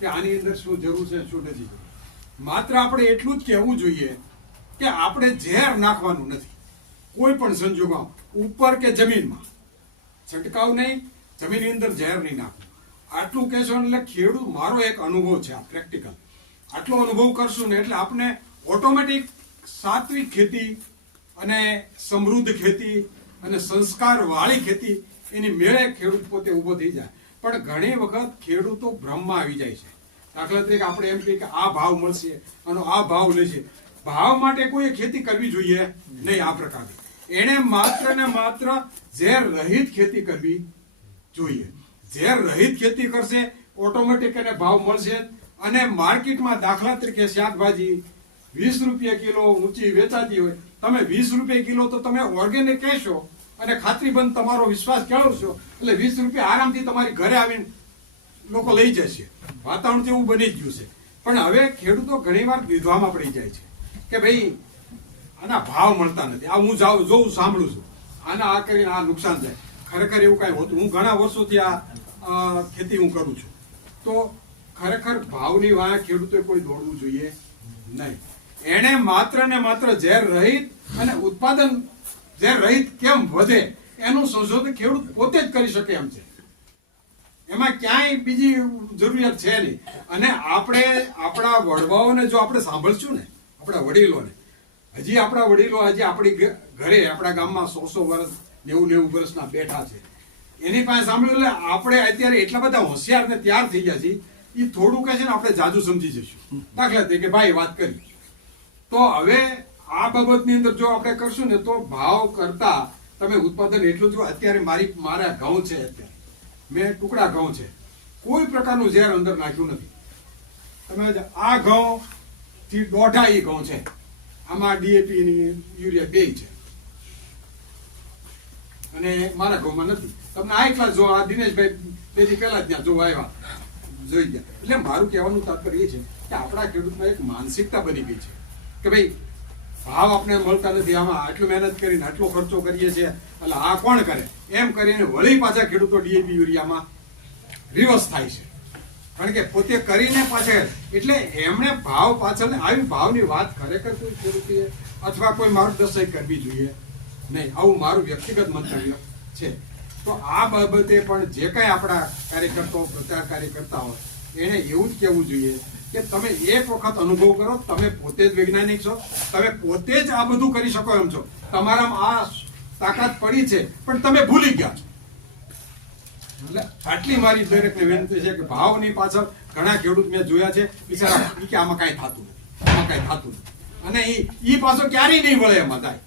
કે આની અંદર શું જરૂર છે શું નથી. માત્ર આપણે એટલું જ કહેવું જોઈએ કે આપણે ઝેર નાખવાનું નથી કોઈ પણ સંજોગોમાં, ઉપર કે જમીનમાં. છંટકાવ નહીં, જમીનની અંદર ઝેર નહીં નાખવું. આટલું કહેશો એટલે ખેડૂત, મારો એક અનુભવ છે આ પ્રેક્ટિકલ, આટલો અનુભવ કરશું ને એટલે આપણે ઓટોમેટિક સાત્વિક ખેતી અને સમૃદ્ધ ખેતી અને સંસ્કારવાળી ખેતી એની મેળે ખેડૂત પોતે ઊભો થઈ જાય. પણ ઘણી વખત ખેડૂતો ભ્રમમાં આવી જાય છે. દાખલા તરીકે આપણે એમ કહીએ કે આ ભાવ મળશે અને આ ભાવ લેશે. ભાવ માટે કોઈ ખેતી કરવી જોઈએ નહીં. આ પ્રકારની એણે માત્ર ને માત્ર ઝેર રહિત ખેતી કરવી જોઈએ. ઝેર રહિત ખેતી કરશે ઓટોમેટિક એને ભાવ મળશે. અને માર્કેટમાં દાખલા તરીકે શાકભાજી 20 રૂપિયા કિલો ઊંચી વેચાતી હોય, તમે 20 રૂપિયા કિલો તો તમે ઓર્ગેનિક કહેશો અને ખાતરીબંધ તમારો વિશ્વાસ કેળવશો એટલે 20 રૂપિયા આરામથી તમારી ઘરે આવીને લોકો લઈ જશે. વાતાવરણ તેવું બની જ ગયું છે. પણ હવે ખેડૂતો ઘણીવાર વિધવામાં પડી જાય છે કે ભાઈ આના ભાવ મળતા નથી, આ હું જોઉં સાંભળું છું, આના આ કરીને આ નુકસાન થાય. ખરેખર એવું કાંઈ હોતું, હું ઘણા વર્ષોથી આ ખેતી હું કરું છું, તો ખરેખર ભાવની વાંહે ખેડૂતોએ કોઈ દોડવું જોઈએ નહીં. એણે માત્ર ને માત્ર ઝેર રહિત અને ઉત્પાદન ઝેર રહિત કેમ વધે એનું સંશોધન ખેડૂત પોતે જ કરી શકે એમ છે. એમાં ક્યાંય બીજી જરૂરિયાત છે નહીં. અને આપણે આપણા વડવાઓને જો આપણે સાંભળશું ને, આપણા વડીલોને, હજી આપણા વડીલો હજી આપણી ઘરે આપણા ગામમાં 100 વર્ષ 90 વર્ષના બેઠા છે, એની પાસે સાંભળ્યું એટલે આપણે અત્યારે એટલા બધા હોશિયાર ને તૈયાર થઈ ગયા છીએ. એ થોડું કહે છે ને આપણે જાજુ સમજી જઈશું. દાખલા તરીકે ભાઈ વાત કરી, તો હવે આ બાબતની અંદર જો આપણે કરશું ને તો ભાવ કરતા તમે ઉત્પાદન એટલું જ. અત્યારે મારા ઘઉં છે, અત્યારે મેં ટુકડા ઘઉં છે, કોઈ પ્રકારનું ઝેર અંદર નાખ્યું નથી. તમે આ ઘઉં થી દોઢા એ ઘઉં છે, આમાં ડીએપી ની યુરિયા 2 છે અને મારા ઘઉંમાં નથી. તમને આ એકલા જો આ દિનેશભાઈ 2 દી પહેલા જ ત્યાં જોવા આવ્યા, જોઈ ગયા. એટલે મારું કહેવાનું તાત્પર્ય એ છે કે આપણા ખેડૂતમાં એક માનસિકતા બની ગઈ છે કે ભાઈ ભાવ આપણે મળતા નથી, આમાં આટલું મહેનત કરીને આટલો ખર્ચો કરીએ છીએ એટલે આ કોણ કરે, એમ કરીને વળી પાછા ખેડૂતો ડીએપી યુરિયામાં રિવર્સ થાય છે. કારણ કે પોતે કરીને પાછળ, એટલે એમણે ભાવ પાછળ આવી ભાવની વાત ખરેખર કોઈ ખેડૂતીએ અથવા કોઈ માર્ગદર્શક કરવી જોઈએ નહીં. આવું મારું વ્યક્તિગત મંતવ્ય છે. તો આ બાબતે પણ જે કંઈ આપણા કાર્યકર્તાઓ પ્રચાર કાર્ય કરતા હોય એને એવું જ કહેવું જોઈએ કે તમે એક વખત અનુભવ કરો, તમે પોતે જ વૈજ્ઞાનિક છો, તમે પોતે જ આ બધું કરી શકો એમ છો, તમારામાં આ તાકાત પડી છે પણ તમે ભૂલી ગયા છો. એટલે આટલી મારી દરેકને વિનંતી છે કે ભાવની પાછળ ઘણા ખેડૂત મેં જોયા છે બિચારા કે આમાં કાંઈ થતું નથી, આમાં કાંઈ થતું નથી, અને એ પાછો ક્યારેય નહીં વળે એમાં થાય.